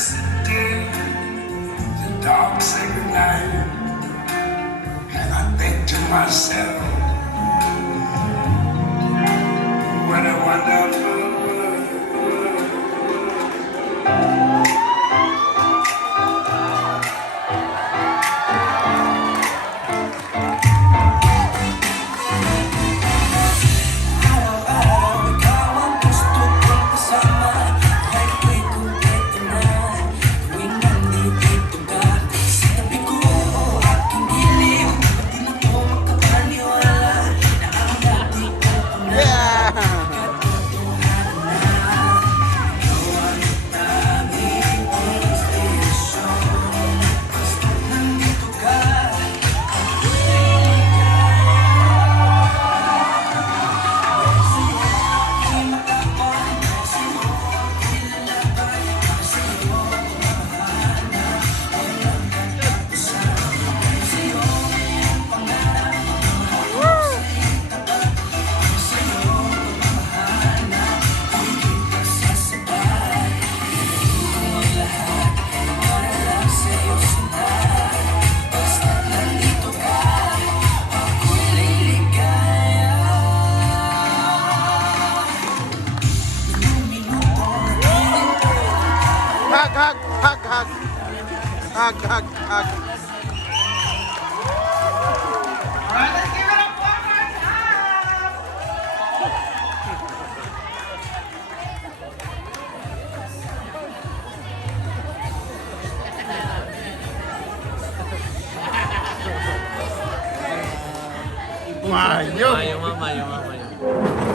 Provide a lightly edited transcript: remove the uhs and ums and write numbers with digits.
kiss the day, the dog say goodnight, and I think to myself, what a wonderful world. Hug. Alright, let's give it up one more time. Mayo. Mayo.